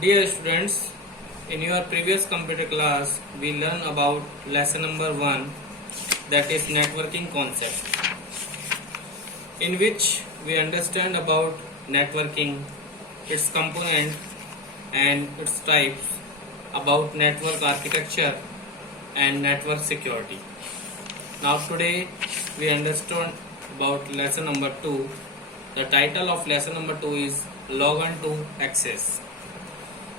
Dear students, in your previous computer class, we learned about lesson number 1, that is networking concept, in which we understand about networking, its component and its types, about network architecture and network security. Now today we understand about lesson number 2. The title of lesson number 2 is Log on to Access.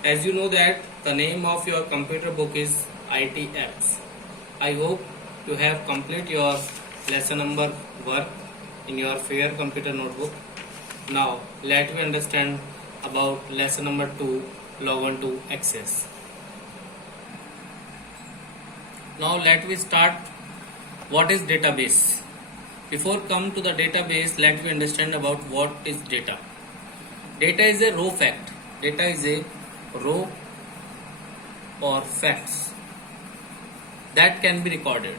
As you know that the name of your computer book is IT Apps. I hope you have complete your lesson number work in your fair computer notebook. Now let me understand about lesson number 2, Log on to Access. Now let me start. What is database? Before come to the database, let me understand about what is data. Data is a raw fact. Data is a raw or facts that can be recorded.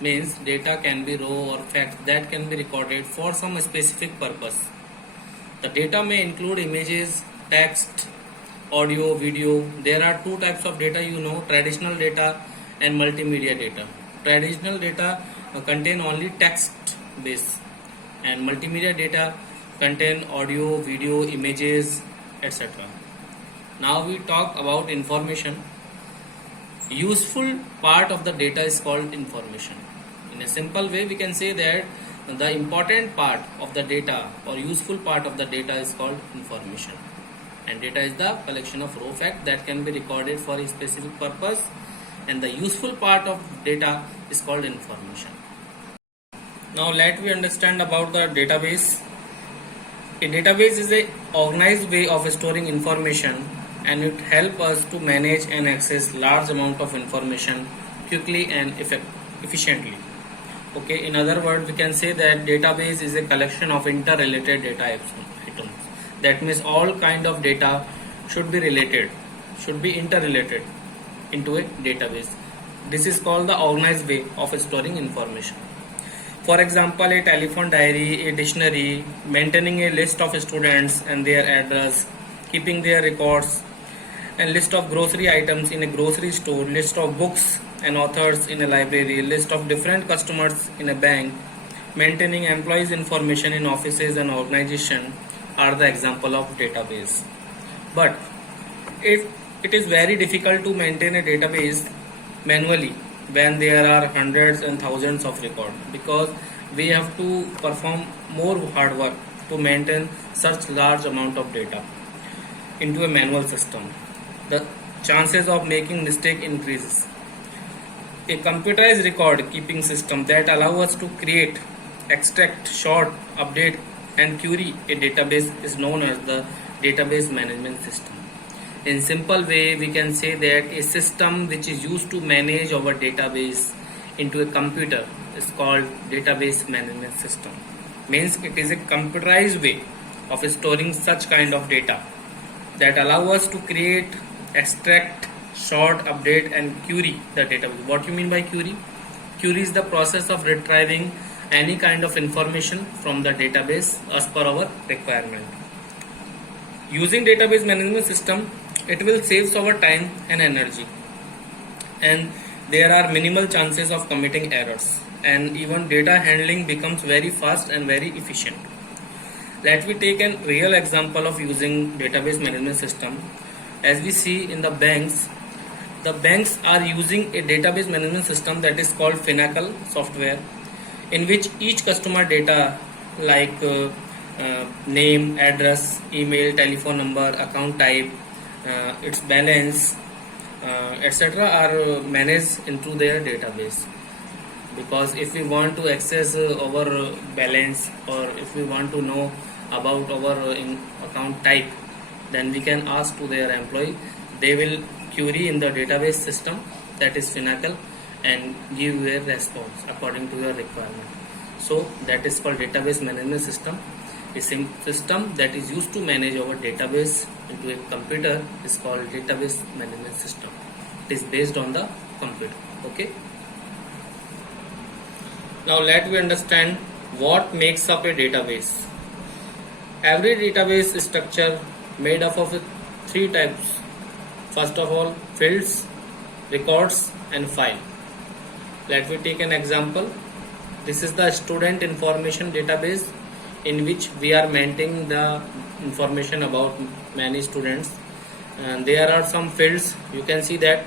Means data can be raw or facts that can be recorded for some specific purpose. The data may include images, text, audio, video. There are two types of data, traditional data and multimedia data. Traditional data contain only text base, and multimedia data contain audio, video, images, etc. Now we talk about information. Useful part of the data is called information. In a simple way, we can say that the important part of the data or useful part of the data is called information. And data is the collection of raw fact that can be recorded for a specific purpose, and the useful part of data is called information. Now let me understand about the database. A database is a organized way of storing information, and it helps us to manage and access large amount of information quickly and efficiently. Okay, in other words, we can say that database is a collection of interrelated data items. That means all kind of data should be interrelated into a database. This is called the organized way of storing information. For example, a telephone diary, a dictionary, maintaining a list of students and their address, keeping their records, and list of grocery items in a grocery store, list of books and authors in a library, list of different customers in a bank, maintaining employees' information in offices and organizations are the example of database. But it is very difficult to maintain a database manually when there are hundreds and thousands of records, because we have to perform more hard work to maintain such large amount of data into a manual system. The chances of making mistake increases. A computerized record keeping system that allow us to create, extract, sort, update and query a database is known as the database management system. In simple way, we can say that a system which is used to manage our database into a computer is called database management system. Means it is a computerized way of storing such kind of data that allow us to create, extract, sort, update and query the database. What you mean by query? Query is the process of retrieving any kind of information from the database as per our requirement. Using database management system, it will save our time and energy, and there are minimal chances of committing errors, and even data handling becomes very fast and very efficient. Let me take a real example of using database management system. As we see in the banks are using a database management system that is called Finacle software, in which each customer data like name, address, email, telephone number, account type, its balance, etc. are managed into their database. Because if we want to access our balance, or if we want to know about our account type, then we can ask to their employee. They will query in the database system, that is Finacle, and give their response according to your requirement. So that is called database management system. A system that is used to manage our database into a computer is called database management system. It is based on the computer. Okay. Now let me understand what makes up a database. Every database structure made up of three types. First of all, fields, records and file. Let me take an example. This is the student information database in which we are maintaining the information about many students, and there are some fields. You can see that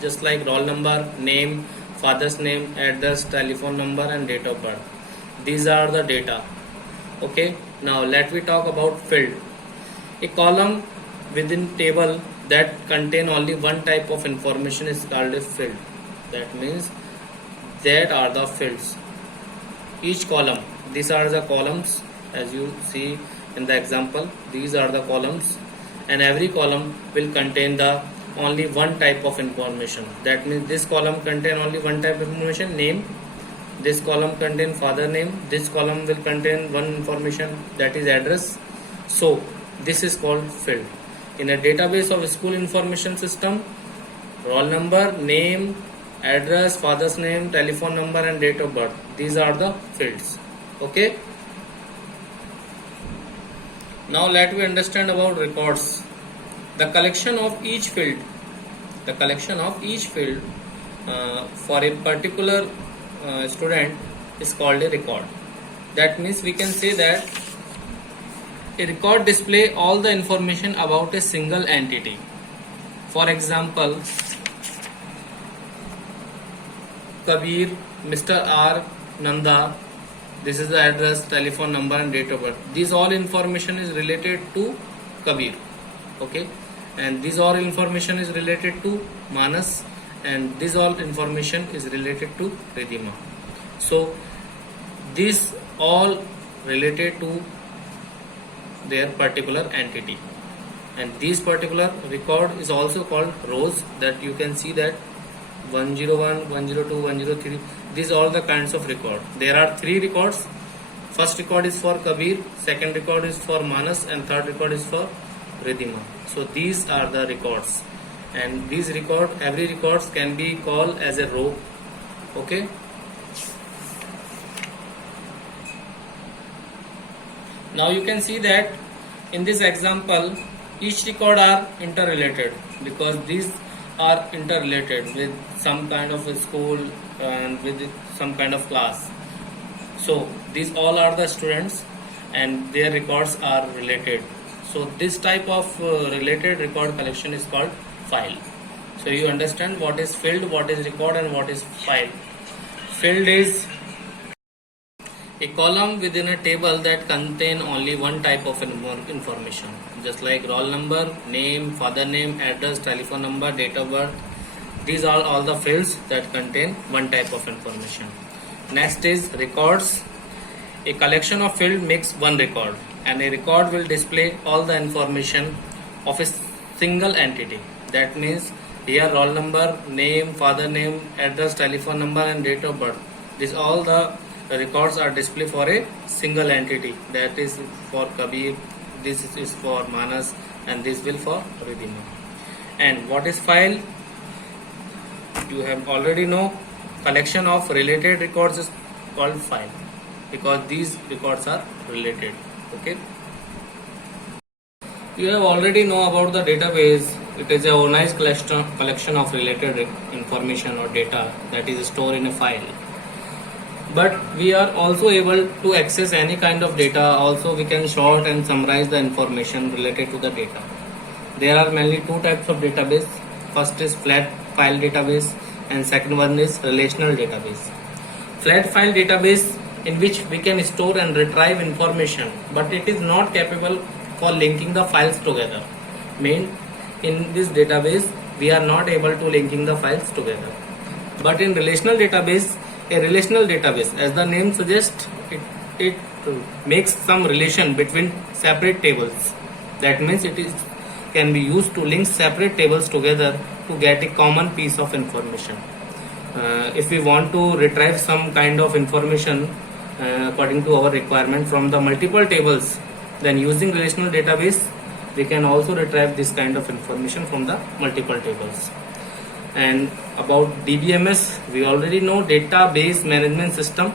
just like roll number, name, father's name, address, telephone number and date of birth. These are the data. Okay, now let me talk about field. A column within table that contain only one type of information is called a field. That means that are the fields. Each column, these are the columns as you see in the example. These are the columns, and every column will contain the only one type of information. That means this column contain only one type of information, name. This column contain father name. This column will contain one information, that is address. So this is called field. In a database of school information system, roll number, name, address, father's name, telephone number and date of birth, these are the fields. Okay, now let me understand about records. The collection of each field, for a particular student is called a record. That means we can say that a record display all the information about a single entity. For example, Kabir, Mr. R, Nanda, this is the address, telephone number and date of birth. These all information is related to Kabir. Okay, and this all information is related to Manas, and this all information is related to Ridhima. So these all related to their particular entity, and this particular record is also called rows. That you can see that 101, 102, 103, these are all the kinds of record. There are three records. First record is for Kabir, second record is for Manas and third record is for Ridhima. So these are the records, and these record, every records can be called as a row. Okay, now you can see that in this example each record are interrelated, because these are interrelated with some kind of a school and with some kind of class. So these all are the students and their records are related. So this type of related record collection is called file. So you understand what is field, what is record and what is file. Field is a column within a table that contain only one type of information, just like roll number, name, father name, address, telephone number, date of birth. These are all the fields that contain one type of information. Next is records. A collection of field makes one record, and a record will display all the information of a single entity. That means here roll number, name, father name, address, telephone number and date of birth. These all the records are displayed for a single entity. That is for Kabir, this is for Manas, and this will for Ridhima. And what is file? You have already know, collection of related records is called file, because these records are related. Okay, you have already know about the database. It is a organized collection of related information or data that is stored in a file. But we are also able to access any kind of data. Also we can sort and summarize the information related to the data. There are mainly two types of database. First is flat file database and second one is relational database. Flat file database, in which we can store and retrieve information, but it is not capable for linking the files together. Mean, in this database we are not able to linking the files together. But in relational database, a relational database, as the name suggests, it makes some relation between separate tables. That means it can be used to link separate tables together to get a common piece of information. If we want to retrieve some kind of information according to our requirement from the multiple tables, then using relational database we can also retrieve this kind of information from the multiple tables. And about DBMS, we already know, database management system,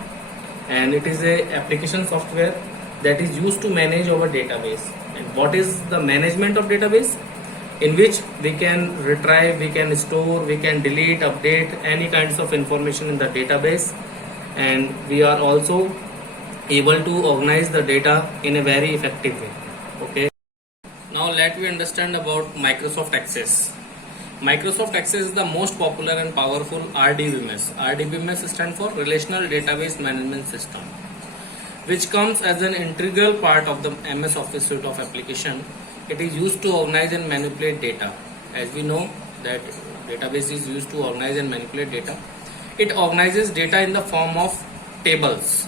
and it is a application software that is used to manage our database. And what is the management of database? in which we can retrieve, we can store, we can delete, update any kinds of information in the database, and we are also able to organize the data in a very effective way. Okay. Now let me understand about Microsoft Access. Microsoft Access is the most popular and powerful RDBMS. RDBMS stands for Relational Database Management System, which comes as an integral part of the MS Office suite of application. It is used to organize and manipulate data. As we know that database is used to organize and manipulate data. It organizes data in the form of tables,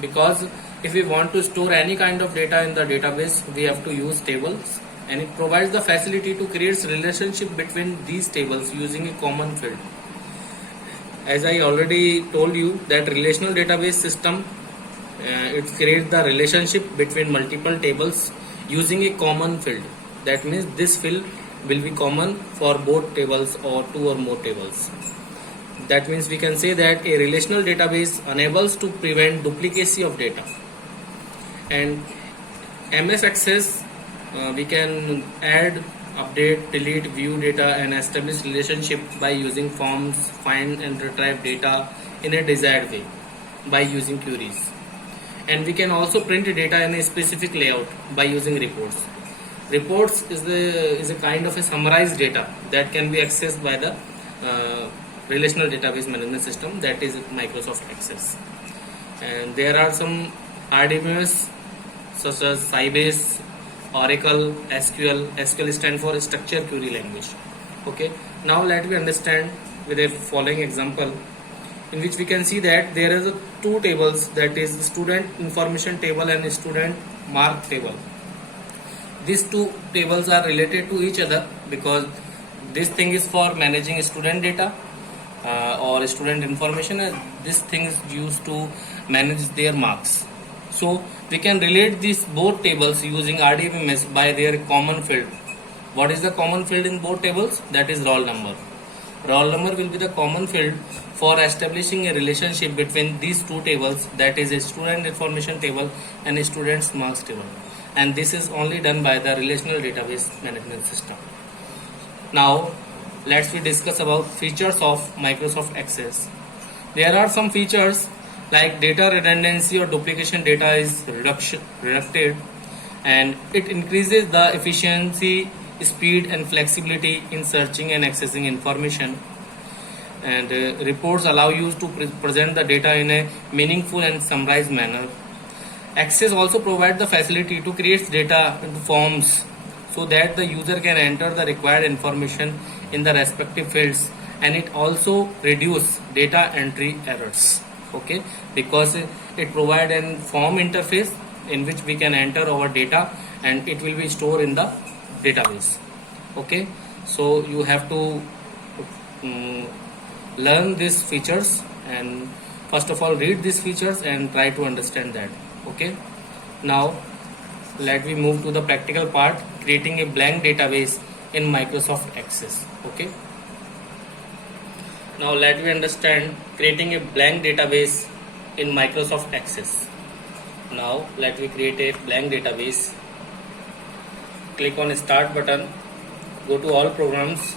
because if we want to store any kind of data in the database, we have to use tables, and it provides the facility to create relationship between these tables using a common field. As I already told you that relational database system, it creates the relationship between multiple tables using a common field. That means this field will be common for both tables or two or more tables. That means we can say that a relational database enables to prevent duplicacy of data. And MS Access, we can add, update, delete, view data and establish relationship by using forms, find and retrieve data in a desired way by using queries. And we can also print data in a specific layout by using reports. Reports is a kind of a summarized data that can be accessed by the relational database management system, that is Microsoft Access. And there are some RDBMS such as Sybase, Oracle, SQL. SQL stands for Structured Query Language. Okay. Now let me understand with a following example, in which we can see that there is two tables, that is student information table and student mark table. These two tables are related to each other because this thing is for managing student data or student information, and this thing is used to manage their marks. So we can relate these both tables using RDBMS by their common field. What is the common field in both tables? That is roll number. Roll number will be the common field for establishing a relationship between these two tables, that is a student information table and a student's marks table. And this is only done by the relational database management system. Now let's we discuss about features of Microsoft Access. There are some features like data redundancy or duplication data is reducted, and it increases the efficiency, speed and flexibility in searching and accessing information. And reports allow you to present the data in a meaningful and summarized manner. Access also provides the facility to create data into forms so that the user can enter the required information in the respective fields, and it also reduces data entry errors. Okay, because it provides a form interface in which we can enter our data and it will be stored in the database. Okay, so you have to learn these features, and first of all read these features and try to understand that. Okay, now let me move to the practical part, creating a blank database in Microsoft Access. Okay, now let me understand creating a blank database in Microsoft Access. Now let me create a blank database. Click on start button, go to all programs,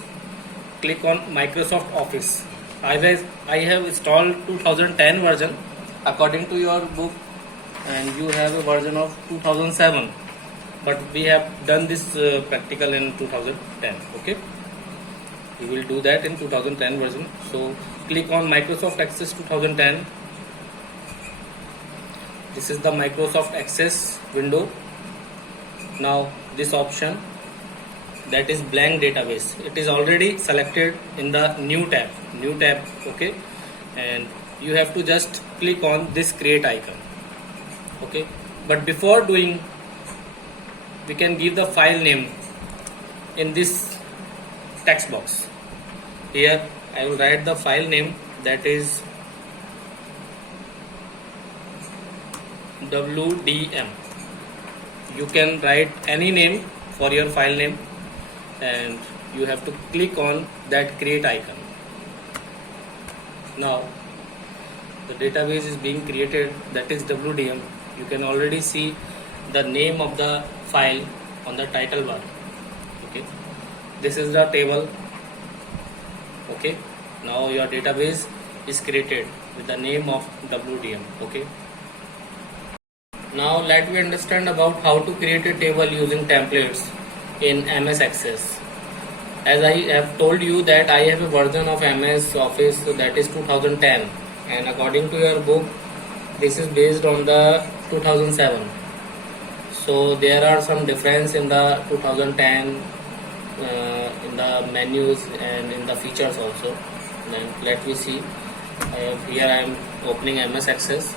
click on Microsoft Office. I have installed 2010 version according to your book, and you have a version of 2007, but we have done this practical in 2010. Okay, you will do that in 2010 version. So click on Microsoft Access 2010. This is the Microsoft Access window. Now this option, that is blank database, it is already selected in the new tab. Okay, and you have to just click on this create icon. Okay, but before doing, we can give the file name in this text box. Here I will write the file name, that is WDM. You can write any name for your file name, and you have to click on that create icon. Now the database is being created, that is WDM. You can already see the name of the file on the title bar. Okay. Okay, this is the table. Okay, now your database is created with the name of WDM. Okay, now let me understand about how to create a table using templates in MS Access. As I have told you that I have a version of MS Office that is 2010, and according to your book this is based on the 2007. So there are some difference in the 2010 in the menus and in the features also. Then let me see. Here I am opening MS Access.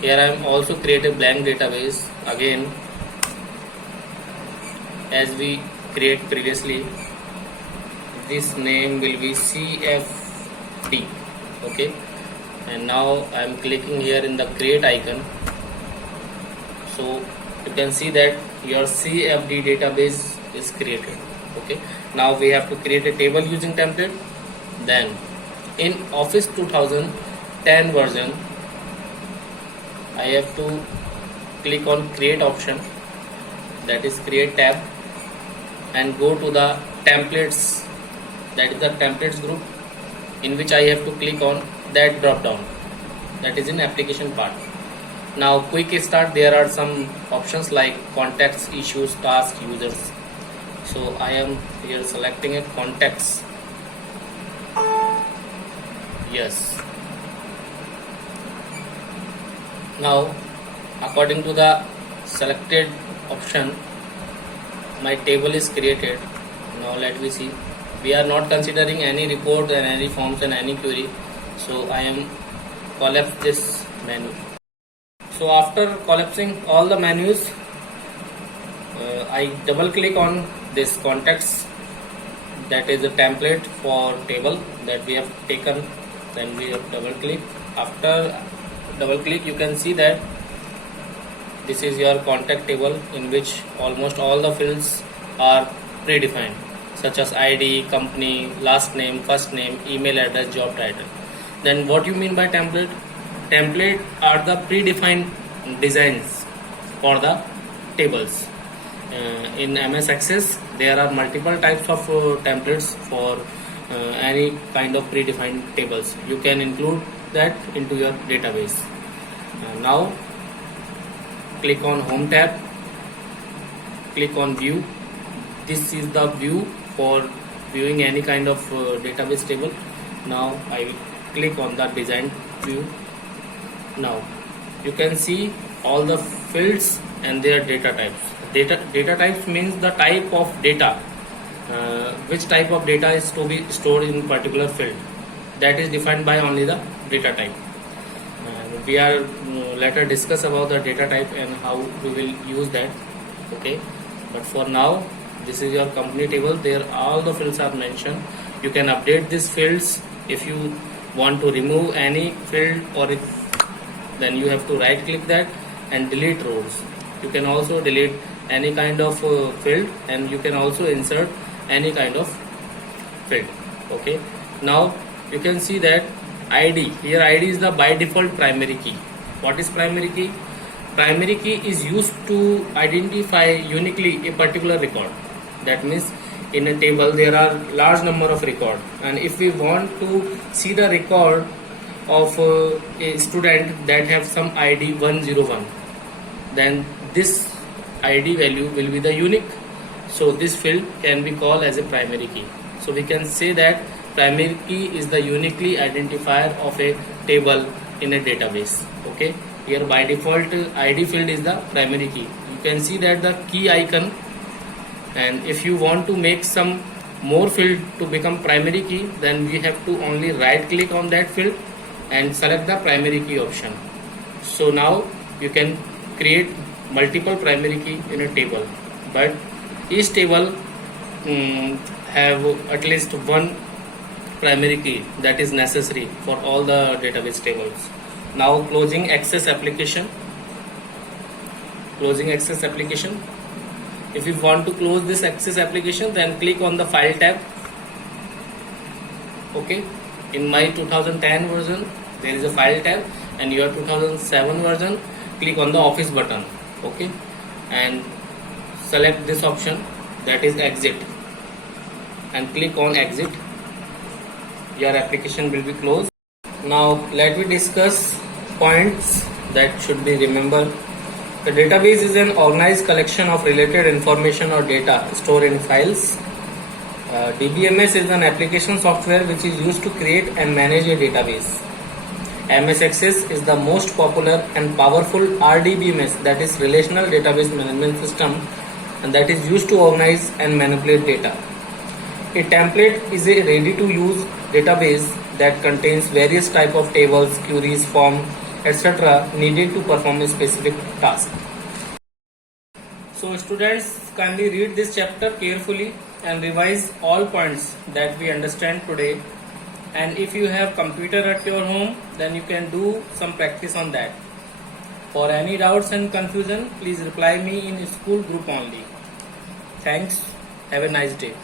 Here I am also create a blank database again as we create previously. This name will be CFD. Okay, and now I am clicking here in the create icon. So you can see that your CFD database is created. Okay, now we have to create a table using template. Then in Office 2010 version I have to click on create option, that is create tab, and go to the templates, that is the templates group, in which I have to click on that drop down, that is in application part. Now quick start, there are some options like contacts, issues, tasks, users. So I am here selecting a contacts. Yes. Now according to the selected option my table is created. Now let me see. We are not considering any report and any forms and any query. So I am collapse this menu. So after collapsing all the menus, I double click on this contacts, that is a template for table that we have taken. Then we have double click. After double click you can see that this is your contact table in which almost all the fields are predefined, such as ID, company, last name, first name, email address, job title. Then what you mean by template? Template are the predefined designs for the tables. In MS Access there are multiple types of templates for any kind of predefined tables. You can include that into your database. Now click on home tab, click on view. This is the view for viewing any kind of database table. Now I will click on the design view. Now you can see all the fields and their data types. Data types means the type of data, which type of data is to be stored in particular field. That is defined by only the data type. We are later discuss about the data type and how we will use that. Okay, but for now this is your company table. There all the fields are mentioned. You can update these fields if you want to remove any field, or if then you have to right click that and delete rows. You can also delete any kind of field, and you can also insert any kind of field. Okay, now you can see that ID, here ID is the by default primary key. What is primary key? Primary key is used to identify uniquely a particular record. That means in a table there are large number of records, and if we want to see the record of a student that have some ID 101, then this ID value will be the unique. So this field can be called as a primary key. So we can say that primary key is the uniquely identifier of a table in a database. Okay, here by default ID field is the primary key. You can see that the key icon, and if you want to make some more field to become primary key, then we have to only right click on that field and select the primary key option. So now you can create multiple primary key in a table, but each table have at least one primary key that is necessary for all the database tables. Now closing access application. Closing access application. If you want to close this access application, then click on the file tab. Okay, in my 2010 version there is a file tab, and your 2007 version click on the office button. Okay, and select this option, that is exit, and click on exit. Your application will be closed. Now let me discuss points that should be remembered. The database is an organized collection of related information or data stored in files. DBMS is an application software which is used to create and manage a database. MS Access is the most popular and powerful RDBMS, that is Relational Database Management System, and that is used to organize and manipulate data. A template is a ready-to-use database that contains various types of tables, queries, forms, etc. needed to perform a specific task. So students, kindly read this chapter carefully and revise all points that we understand today. And if you have computer at your home, then you can do some practice on that. For any doubts and confusion, please reply me in school group only. Thanks. Have a nice day.